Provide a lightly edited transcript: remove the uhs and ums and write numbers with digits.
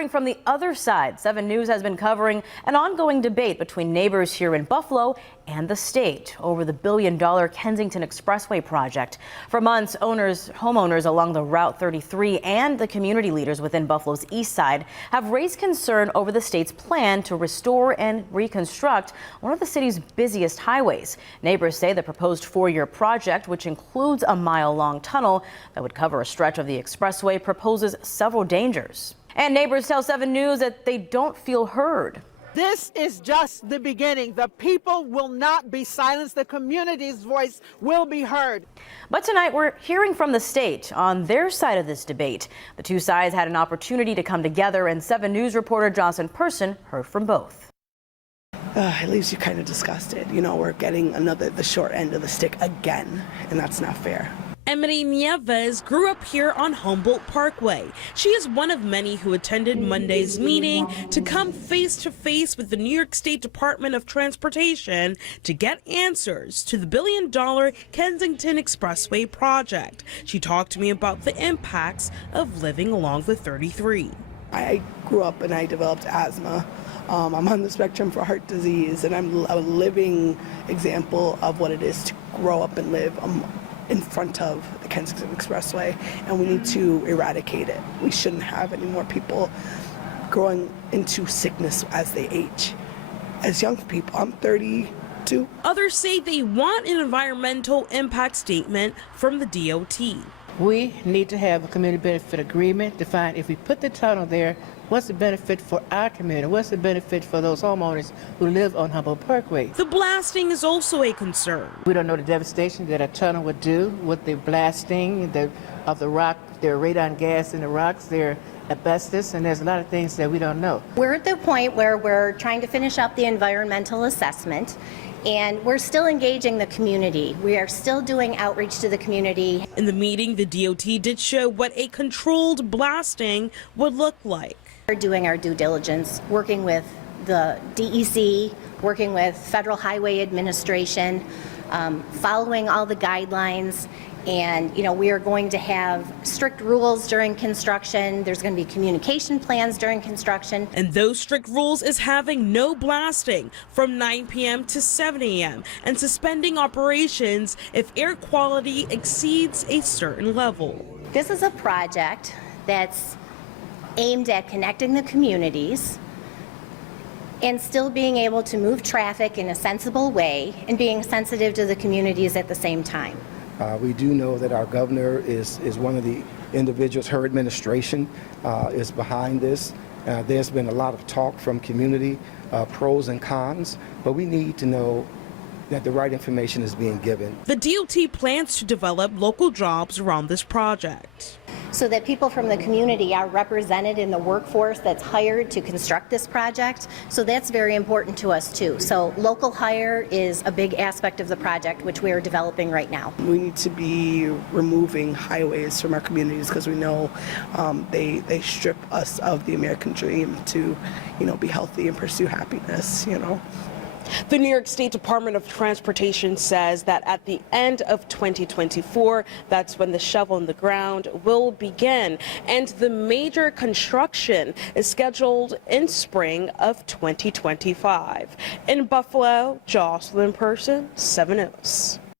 hearing from the other side. 7 News has been covering an ongoing debate between neighbors here in Buffalo and the state over the billion-dollar Kensington Expressway project. For months, homeowners along the Route 33 and the community leaders within Buffalo's east side have raised concern over the state's plan to restore and reconstruct one of the city's busiest highways. Neighbors say the proposed 4-year project, which includes a mile-long tunnel that would cover a stretch of the expressway, proposes several dangers. And neighbors tell 7 News that they don't feel heard. This is just the beginning. The people will not be silenced. The community's voice will be heard. But tonight we're hearing from the state on their side of this debate. The two sides had an opportunity to come together, and 7 News reporter Johnson Person heard from both. It leaves you kind of disgusted. You know, we're getting the short end of the stick again, and that's not fair. Emily Nieves grew up here on Humboldt Parkway. She is one of many who attended Monday's meeting to come face to face with the New York State Department of Transportation to get answers to the billion-dollar Kensington Expressway project. She talked to me about the impacts of living along the 33. I grew up and I developed asthma. I'm on the spectrum for heart disease, and I'm a living example of what it is to grow up and live in front of the Kensington Expressway, and we need to eradicate it. We shouldn't have any more people growing into sickness as they age. As young people, I'm 32. Others say they want an environmental impact statement from the DOT. We need to have a community benefit agreement to find if we put the tunnel there, what's the benefit for our community? What's the benefit for those homeowners who live on Humboldt Parkway? The blasting is also a concern. We don't know the devastation that a tunnel would do with the blasting of the rock. There are radon gas in the rocks, there are asbestos, and there's a lot of things that we don't know. We're at the point where we're trying to finish up the environmental assessment, and we're still engaging the community. We are still doing outreach to the community. In the meeting, the DOT did show what a controlled blasting would look like. We're doing our due diligence, working with the DEC, working with Federal Highway Administration, following all the guidelines. And, you know, we are going to have strict rules during construction. There's going to be communication plans during construction. And those strict rules is having no blasting from 9 p.m. to 7 a.m. and suspending operations if air quality exceeds a certain level. This is a project that's aimed at connecting the communities and still being able to move traffic in a sensible way and being sensitive to the communities at the same time. We do know that our governor is one of the individuals, her administration is behind this. There's been a lot of talk from community, pros and cons, but we need to know that the right information is being given. The DOT plans to develop local jobs around this project, so that people from the community are represented in the workforce that's hired to construct this project. So that's very important to us too. So local hire is a big aspect of the project, which we are developing right now. We need to be removing highways from our communities because we know they strip us of the American dream to, you know, be healthy and pursue happiness, you know. The New York State Department of Transportation says that at the end of 2024, that's when the shovel in the ground will begin, and the major construction is scheduled in spring of 2025. In Buffalo, Jocelyn Person, 7 News.